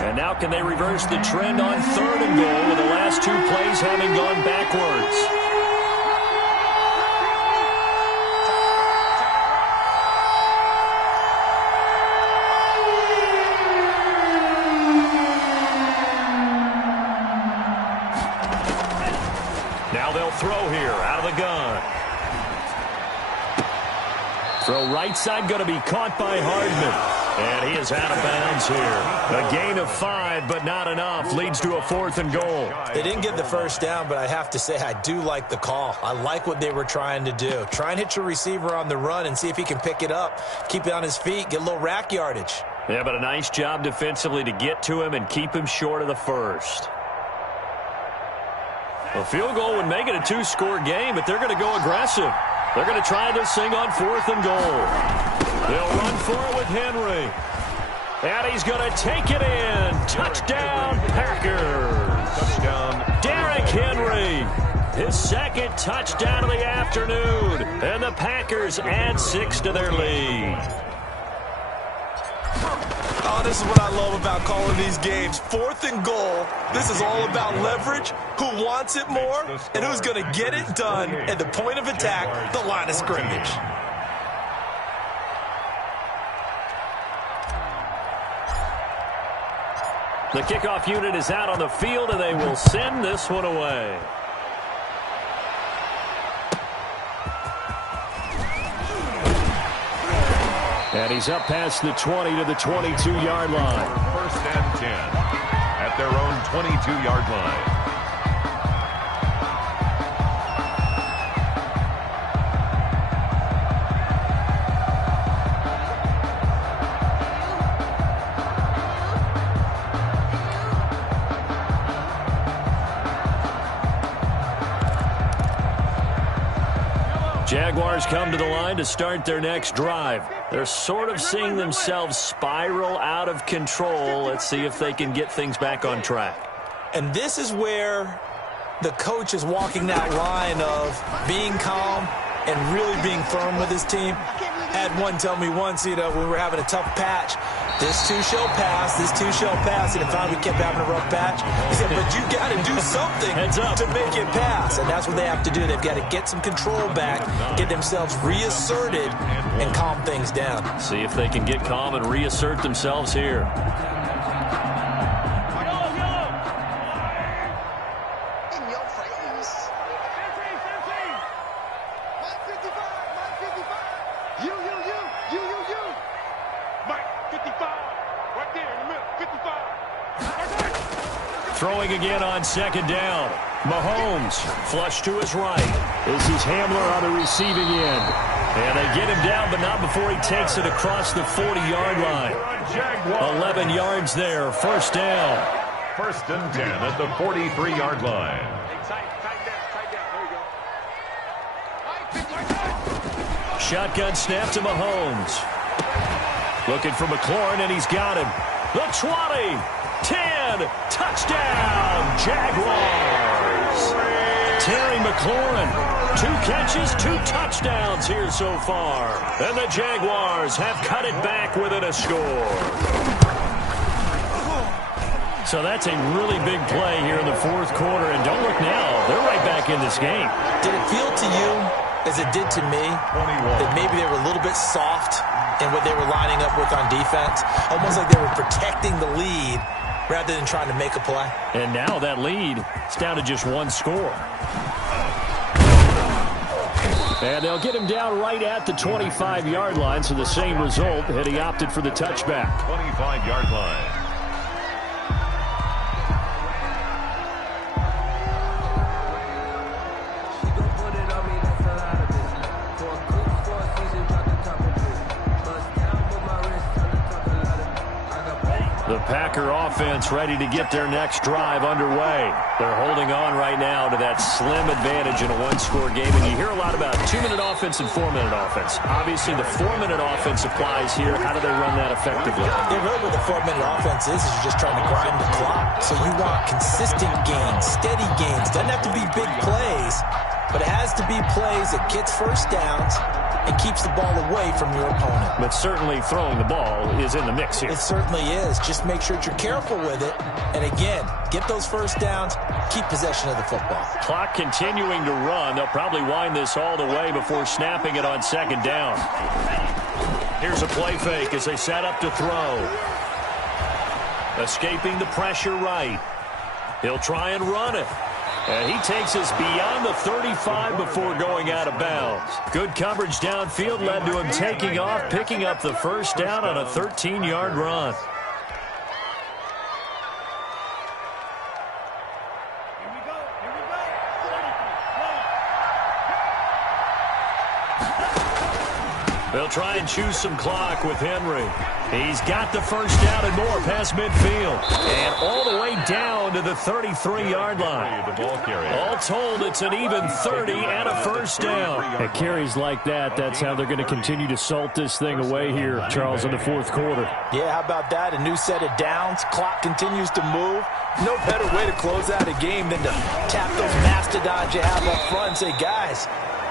And now can they reverse the trend on 3rd and goal with the last 2 plays having gone backwards? Now they'll throw here out of the gun. Throw right side going to be caught by Hardman. And he is out of bounds here. A gain of 5, but not enough. Leads to a 4th and goal. They didn't get the first down, but I have to say I do like the call. I like what they were trying to do. Try and hit your receiver on the run and see if he can pick it up. Keep it on his feet. Get a little rack yardage. Yeah, but a nice job defensively to get to him and keep him short of the first. A field goal would make it a 2-score game, but they're going to go aggressive. They're going to try this thing on 4th and goal. They'll run for it with Henry. And he's going to take it in. Touchdown, Packers. Touchdown, Derrick Henry. His 2nd touchdown of the afternoon. And the Packers add 6 to their lead. Oh, this is what I love about calling these games. 4th and goal. This is all about leverage, who wants it more, and who's going to get it done at the point of attack, the line of scrimmage. The kickoff unit is out on the field, and they will send this one away. And he's up past the 20 to the 22-yard line. 1st and 10 at their own 22-yard line. Jaguars come to the line to start their next drive. They're sort of seeing themselves spiral out of control. Let's see if they can get things back on track. And this is where the coach is walking that line of being calm and really being firm with his team. I had one tell me once, when we were having a tough patch, this too shall pass, this too shall pass, and if finally we kept having a rough patch, he said, but you got to do something to make it pass, and that's what they have to do. They've got to get some control back, get themselves reasserted, and calm things down. See if they can get calm and reassert themselves here. Throwing again on 2nd down. Mahomes flush to his right. This is Hamler on the receiving end. And they get him down, but not before he takes it across the 40-yard line. 11 yards there, 1st down. 1st and 10 at the 43-yard line. Shotgun snap to Mahomes. Looking for McLaurin, and he's got him. The 20, 10, touchdown, Jaguars. Terry McLaurin, 2 catches, 2 touchdowns here so far. And the Jaguars have cut it back within a score. So that's a really big play here in the 4th quarter. And don't look now, they're right back in this game. Did it feel to you, as it did to me, that maybe they were a little bit soft in what they were lining up with on defense? Almost like they were protecting the lead rather than trying to make a play. And now that lead is down to just 1 score. And they'll get him down right at the 25-yard line, so the same result, and he opted for the touchback. 25-yard line. The Packer offense ready to get their next drive underway. They're holding on right now to that slim advantage in a 1-score game. And you hear a lot about 2-minute offense and 4-minute offense. Obviously, the 4-minute offense applies here. How do they run that effectively? Yeah, really what the 4-minute offense is you're just trying to grind the clock. So you want consistent gains, steady gains. Doesn't have to be big plays, but it has to be plays that gets first downs and keeps the ball away from your opponent. But certainly throwing the ball is in the mix here. It certainly is. Just make sure that you're careful with it. And again, get those first downs, keep possession of the football. Clock continuing to run. They'll probably wind this all the way before snapping it on second down. Here's a play fake as they set up to throw. Escaping the pressure right. He'll try and run it. And he takes us beyond the 35 before going out of bounds. Good coverage downfield led to him taking off, picking up the first down on a 13-yard run. They'll try and choose some clock with Henry. He's got the first down and more past midfield. And all the way down to the 33-yard line. All told, it's an even 30 and a first down. At carries like that, that's how they're going to continue to salt this thing away here, Charles, in the fourth quarter. Yeah, how about that? A new set of downs. Clock continues to move. No better way to close out a game than to tap those mastodons you have up front and say, guys,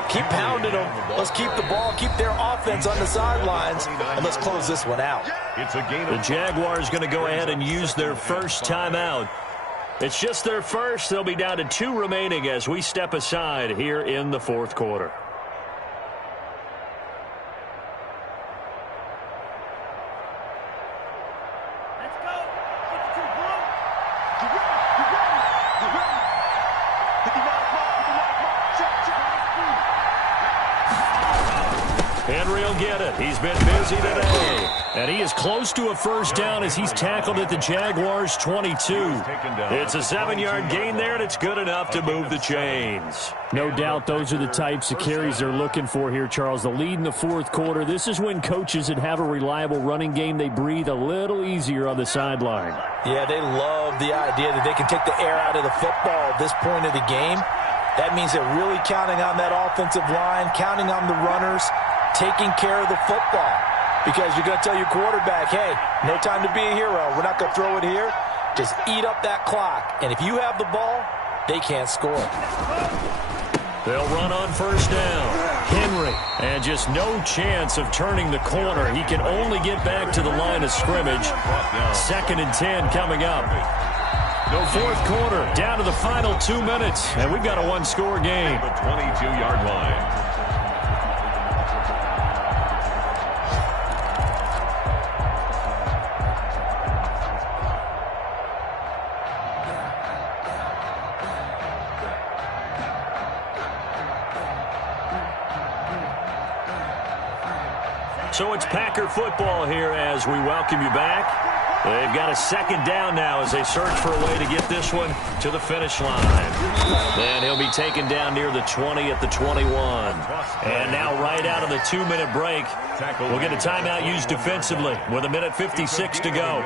keep pounding them. Let's keep the ball, keep their offense on the sidelines, and let's close this one out. The Jaguars going to go ahead and use their first timeout. It's just their first. They'll be down to 2 remaining as we step aside here in the fourth quarter. Henry will get it. He's been busy today. And he is close to a first down as he's tackled at the Jaguars' 22. It's a 7-yard gain there, and it's good enough to move the chains. No doubt those are the types of carries they're looking for here, Charles. The lead in the fourth quarter. This is when coaches that have a reliable running game, they breathe a little easier on the sideline. Yeah, they love the idea that they can take the air out of the football at this point of the game. That means they're really counting on that offensive line, counting on the runners, taking care of the football. Because you're going to tell your quarterback, hey, no time to be a hero. We're not going to throw it here. Just eat up that clock. And if you have the ball, they can't score. They'll run on first down. Henry, and just no chance of turning the corner. He can only get back to the line of scrimmage. 2nd and 10 coming up. No fourth quarter, down to the final 2 minutes. And we've got a one-score game. The 22-yard line. So it's Packer football here as we welcome you back. They've got a 2nd down now as they search for a way to get this one to the finish line. Then he'll be taken down near the 20 at the 21. And now right out of the 2-minute break, we'll get a timeout used defensively with 1:56 to go.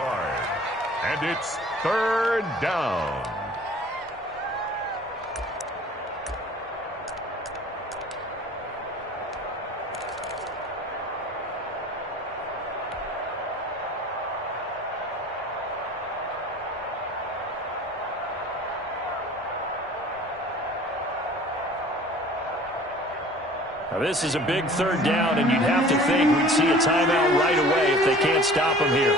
And it's 3rd down. Now this is a big 3rd down, and you'd have to think we'd see a timeout right away if they can't stop him here.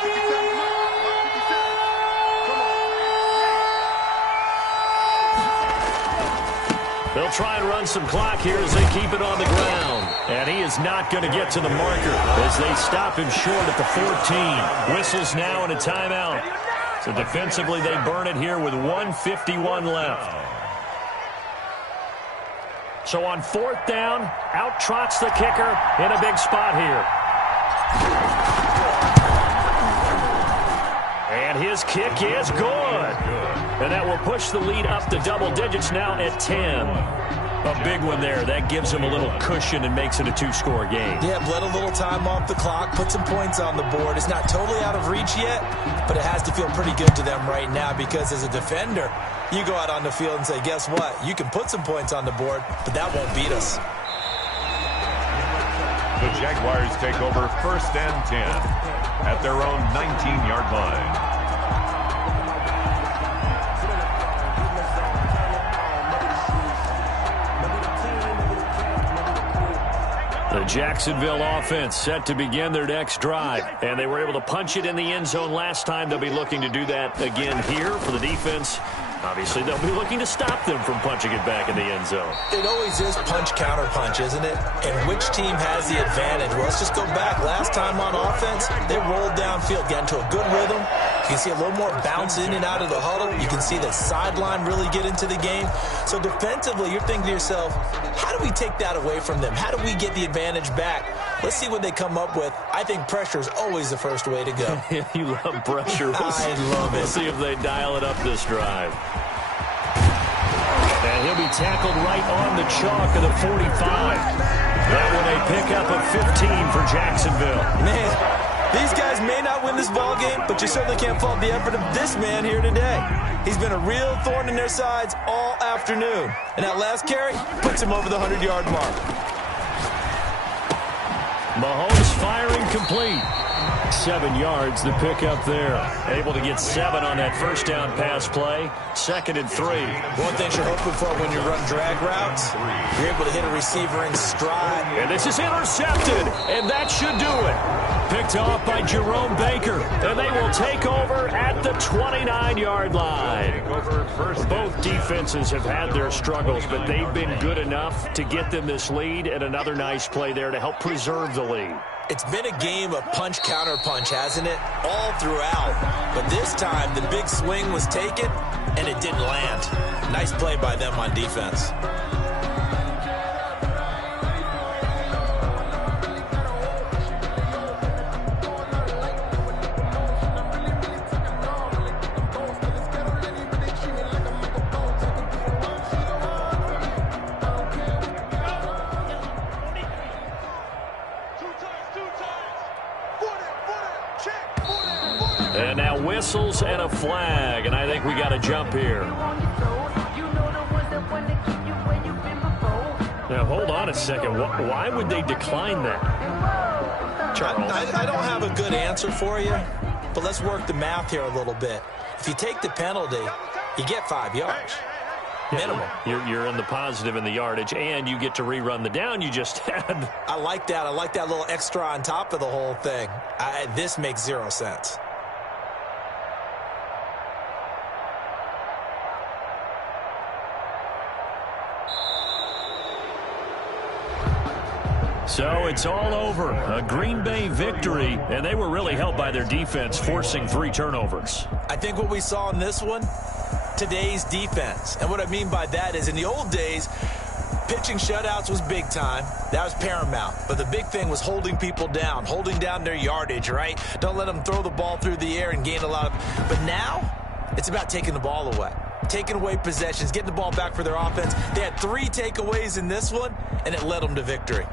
They'll try and run some clock here as they keep it on the ground. And he is not going to get to the marker as they stop him short at the 14. Whistles now and a timeout. So defensively they burn it here with 1:51 left. So on 4th down, out trots the kicker in a big spot here. And his kick is good. And that will push the lead up to double digits now at 10. A big one there. That gives them a little cushion and makes it a 2-score game. Yeah, bled a little time off the clock, put some points on the board. It's not totally out of reach yet, but it has to feel pretty good to them right now because as a defender, you go out on the field and say, guess what? You can put some points on the board, but that won't beat us. The Jaguars take over 1st and 10 at their own 19-yard line. Jacksonville offense set to begin their next drive. And they were able to punch it in the end zone last time. They'll be looking to do that again here for the defense. Obviously, they'll be looking to stop them from punching it back in the end zone. It always is punch-counter-punch, isn't it? And which team has the advantage? Well, let's just go back. Last time on offense, they rolled downfield, got into a good rhythm. You can see a little more bounce in and out of the huddle. You can see the sideline really get into the game. So defensively, you're thinking to yourself, how do we take that away from them? How do we get the advantage back? Let's see what they come up with. I think pressure is always the first way to go. You love pressure. I love it. We'll see if they dial it up this drive. And he'll be tackled right on the chalk of the 45. That one a pickup of 15 for Jacksonville. Man, these guys may not win this ball game, but you certainly can't fault the effort of this man here today. He's been a real thorn in their sides all afternoon. And that last carry puts him over the 100-yard mark. Mahomes firing complete. 7 yards, the pickup there. Able to get 7 on that first down pass play. 2nd and 3. One thing you're hoping for when you run drag routes, you're able to hit a receiver in stride. And this is intercepted, and that should do it. Picked off by Jerome Baker, and they will take over at the 29-yard line. Both defenses have had their struggles, but they've been good enough to get them this lead, and another nice play there to help preserve the lead. It's been a game of punch-counter-punch, hasn't it? All throughout. But this time, the big swing was taken, and it didn't land. Nice play by them on defense. And now whistles and a flag, and I think we got to jump here. Now, hold on a second. Why would they decline that, Charles? I don't have a good answer for you, but let's work the math here a little bit. If you take the penalty, you get 5 yards. Minimum. You're in the positive in the yardage, and you get to rerun the down you just had. I like that. I like that little extra on top of the whole thing. This makes 0 sense. So it's all over. A Green Bay victory, and they were really helped by their defense, forcing 3 turnovers. I think what we saw in this one, today's defense. And what I mean by that is in the old days, pitching shutouts was big time. That was paramount. But the big thing was holding people down, holding down their yardage, right? Don't let them throw the ball through the air and gain a lot of... But now, it's about taking the ball away. Taking away possessions, getting the ball back for their offense. They had 3 takeaways in this one, and it led them to victory.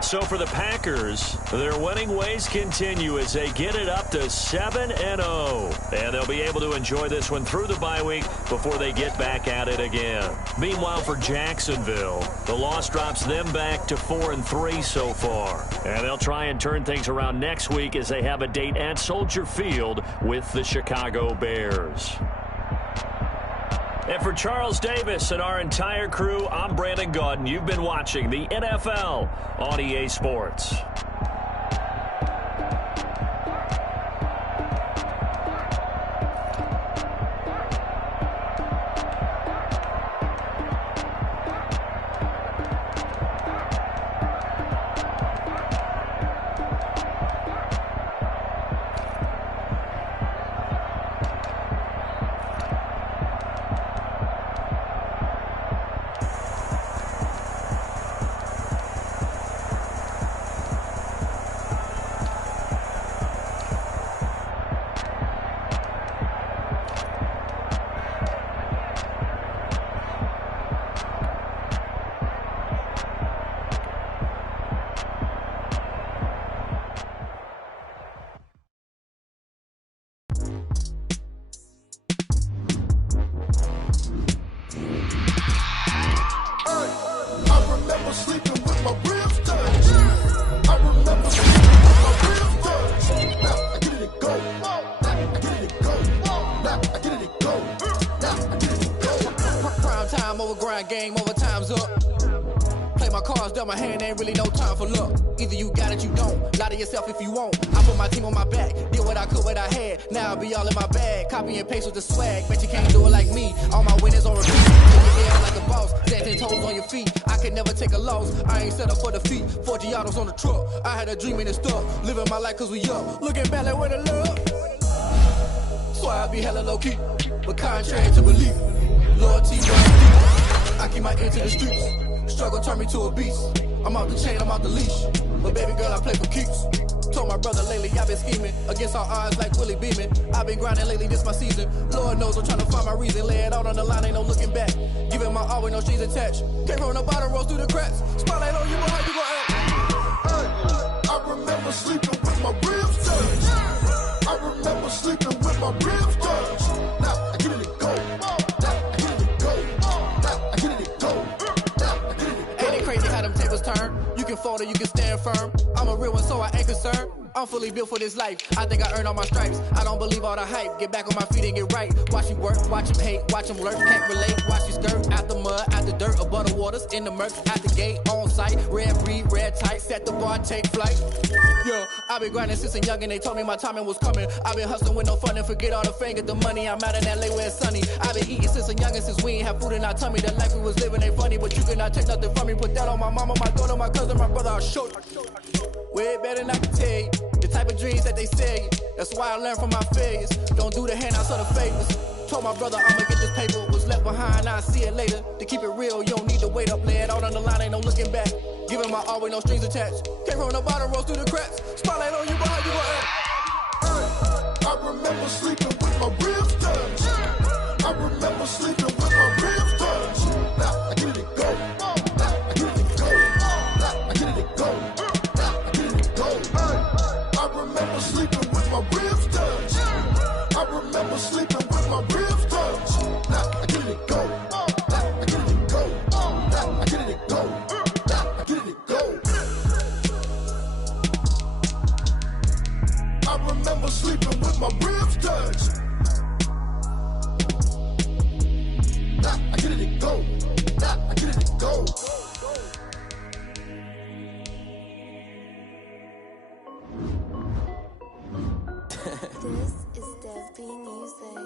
So for the Packers, their winning ways continue as they get it up to 7-0. And they'll be able to enjoy this one through the bye week before they get back at it again. Meanwhile, for Jacksonville, the loss drops them back to 4-3 so far. And they'll try and turn things around next week as they have a date at Soldier Field with the Chicago Bears. And for Charles Davis and our entire crew, I'm Brandon Gaudin. You've been watching the NFL on EA Sports. play my cards dealt my hand, ain't really no time for luck. Either you got it, you don't. Lie to yourself if you won't. I put my team on my back, did what I could, what I had. Now I'll be all in my bag, copy and paste with the swag. Bet you can't do it like me. All my winners on repeat. Take your air like a boss, standing toes on your feet. I can never take a loss. I ain't set up for defeat. 4 Giottos on the truck. I had a dream and it's stuck. Living my life cause we up. Looking back like where the love. So I be hella low key, but contrary to belief. Loyalty runs deep. I keep my ear to the streets. Struggle turn me to a beast. I'm out the chain, I'm out the leash. But baby girl, I play for keeps. Told my brother lately I've been scheming against all odds like Willie Beeman. I've been grinding lately, this my season. Lord knows I'm trying to find my reason. Lay it out on the line, ain't no looking back. Giving my all with no strings attached. Came from the bottom, rose through the cracks. Spotlight on you, but how you gon' act? Hey, I remember sleeping with my ribs touched. I remember sleeping with my ribs touched. Now I get it and go. Now I get it and go. Now I get it and go. Now I get it and go. Ain't it crazy how them tables turn? You can fold or you can stand firm. I'm a real one, so I ain't concerned. I'm fully built for this life. I think I earned all my stripes. I don't believe all the hype. Get back on my feet and get right. Watch you work, watch him hate, watch him lurk. Can't relate, watch you skirt. Out the mud, out the dirt, above the waters, in the murk. Out the gate, on site. Red breed, red tight. Set the bar, take flight. Yo, I been grinding since a young and they told me my timing was coming. I been hustling with no fun and forget all the fame, get the money. I'm out in LA where it's sunny. I been eating since a young and since we ain't have food in our tummy. The life we was living ain't funny, but you cannot take nothing from me. Put that on my mama, my daughter, my cousin, my brother. I'll show you. Way better than I can tell you. The type of dreams that they sell you. That's why I learned from my failures. Don't do the handouts or the favors. Told my brother I'ma get this paper. Was left behind, I'll see it later. To keep it real, you don't need to wait up. Lay it out on the line, ain't no looking back. Giving my all with no strings attached. Came from the bottom, rose through the cracks. Spotlight on you, but how you gon' act? Hey, I remember sleeping with my ribs touched. I remember sleeping with my ribs touched. Now I get it and go. Now I get it and go. Now I get it and go. Now I get it and go. Hey, I remember sleeping with my ribs touched. I remember sleeping with my ribs touched. Now I get it and go. Now I get it and go. Now I get it and go. Now I get it and go. I remember sleeping with my ribs touched. Now I get it and go. Now I get it and go. This is Dev B Music.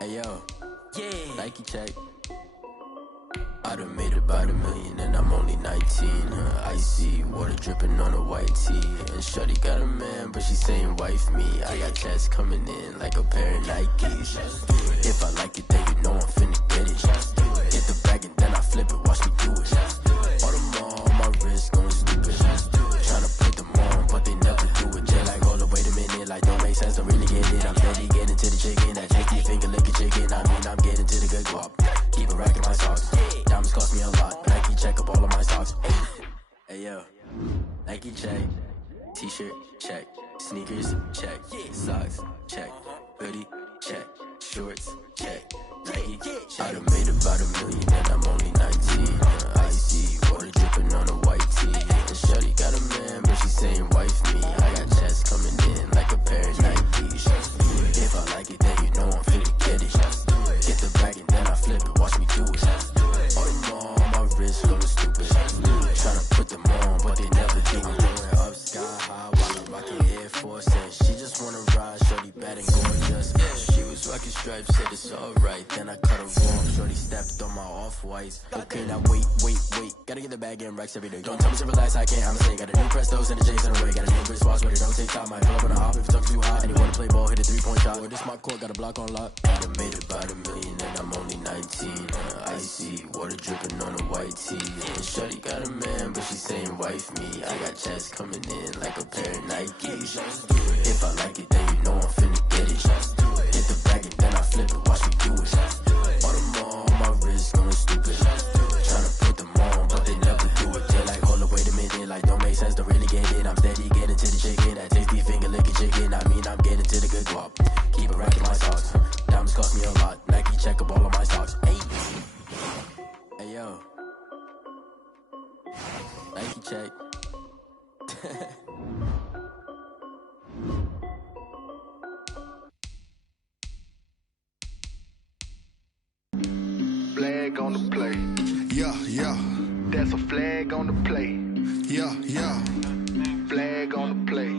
Hey yo, yeah, Nike check. I done made about $1 million and I'm only 19. Icy water dripping on a white tee. And shorty got a man, but she saying wife me. I got checks coming in like a pair of Nikes. If I like it, then you know I'm finna get it. Get the bag and then I flip it, watch me do it. All the more on my wrist going stupid. Tryna put them on, but they never do it. Jay like, hold up, wait a minute, like don't make sense, don't really get it. I'm steady getting to the chicken, that tasty finger licking chicken. I mean, I'm getting to the good guap. Keep a rack in my socks. Diamonds cost me a lot. Nike check up all of my socks. Hey yo, Nike check. T-shirt check. Sneakers check. Socks check. Hoodie check. Shorts check. Nike. I done made about $1 million and I'm only 19. Icy water dripping on a white tee. And shorty got a man, but she saying wife me. I got checks coming in like a pair of Nikes. If I like it, then you know I'm finna get it. Get the bag and then I flip it, watch me do it. All the more on my wrist, going stupid. Tryna put them on, but they never do it. Going up sky high while I'm rocking Air Force. And she just wanna ride, shorty bad and gorgeous. She was rocking stripes, said it's alright. Then I cut her off, shorty stepped on my off-whites. Okay, now wait. Gotta get the bag and racks every day. Don't tell me to relax, I can't, I'm saying. Got a new Prestos and the J's in the way. Got a new wristwatch, but it don't take time. I pull up on a hop if it talks too hot. And you wanna play ball, hit a 3-point shot. Boy, this my court, got a block on lock. I done made about $1 million and I'm only 19. Icy water dripping on a white tee. And shorty got a man, but she saying wife me. I got checks coming in like a pair of Nikes. If I like it, then you know I'm finna get it. Hit the bag and then I flip it, watch me do it. All the more on my wrist, going stupid. Tryna put them on, but they never do it. They like, hold up, wait a minute, like don't make sense, don't really get it. I'm steady getting to the chicken, that tasty finger licking chicken. I mean, I'm getting to the good guap. Keep a rack in my socks. Diamonds cost me a lot. Nike check up all of my socks. Hey yo, Nike check. Flag on the play. Yeah. That's a flag on the play. Yeah, yeah. Flag on the play.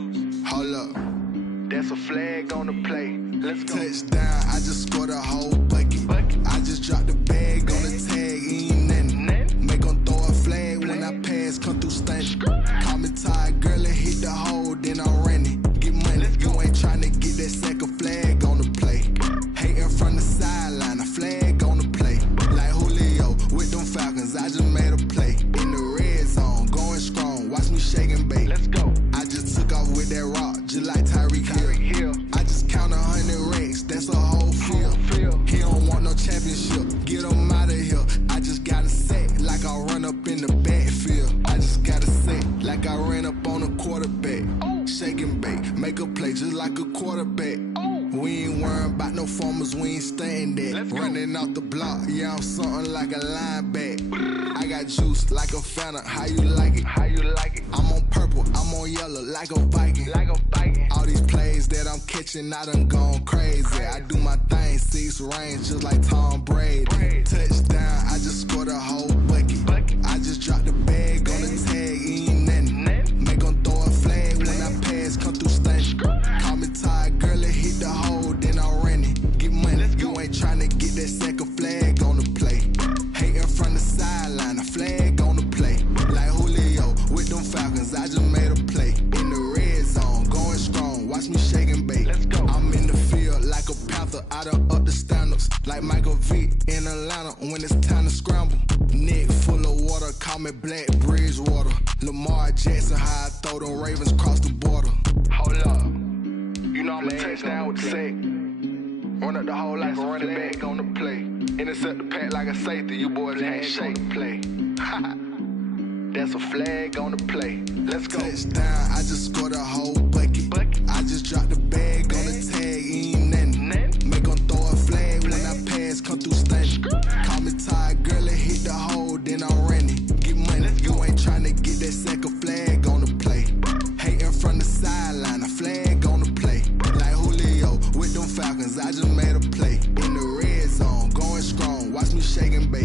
Hold up. That's a flag on the play. Let's go. Touchdown, I just scored a whole bucket. I just dropped the bag on the tag, ain't nothing. Make 'em throw a flag when I pass, come through stunning. Call me tired, girl, and hit the hole, then I'm running. Get money, you ain't tryna get that second flag on the play. Hating from the sideline, a flag on the play. Like Julio with them Falcons, I just made a play. In the red zone, going strong, watch me shake and bake. Let's go. I just took off with that rock, just like Tyreek Hill. I just count 100 racks, that's a whole field. He don't want no championship, get him out of here. I just gotta set like I run up in the backfield. I just gotta set like I ran up on a quarterback. Shake and bake, make a play just like a quarterback. We ain't worrying about no formers, we ain't staying there. Running off the block, yeah, I'm something like a linebacker. I got juice like a Fanta, how you like it? How you like it? I'm on purple, I'm on yellow like a Viking. Like a Viking. All these plays that I'm catching, I done gone crazy. I do my thing, 6 range just like Tom Brady. Touchdown, I just scored a whole bucket. I just dropped the bag on the tag, ain't nothing. Make 'em throw a flag when I pass, come through stunning. Call me tired, girl, and hit the hole, then I'm running. Get money, you ain't tryna get that second flag on the play. Hating from the sideline, a flag on the play. Like Julio with them Falcons, I just made a play. In the red zone, going strong, watch me shake and bake. Let's go. I'm in the field like a panther, I done up the standards. Like Michael Vick in Atlanta when it's time to scramble. Neck full of water, call me Black Bridgewater. Lamar Jackson, how I throw them Ravens cross the border. Hold up. You know I'm a touchdown with the sack. Run up the hole like a running back on the play. Intercept the pack like a safety, you boys ain't shake the play. That's a flag on the play. Let's go. Touchdown, I just scored a whole bucket. I just dropped the bag on the tag, ain't nothing. Make 'em throw a flag when I pass, come through stunning. Call me tired, girl, and hit the hole, then I'm running. Get money, you ain't tryna get that second flag on the play. Hating from the sideline, a flag on the play. Like Julio with them Falcons, I just made a play. In the red zone, going strong, watch me shake and bake.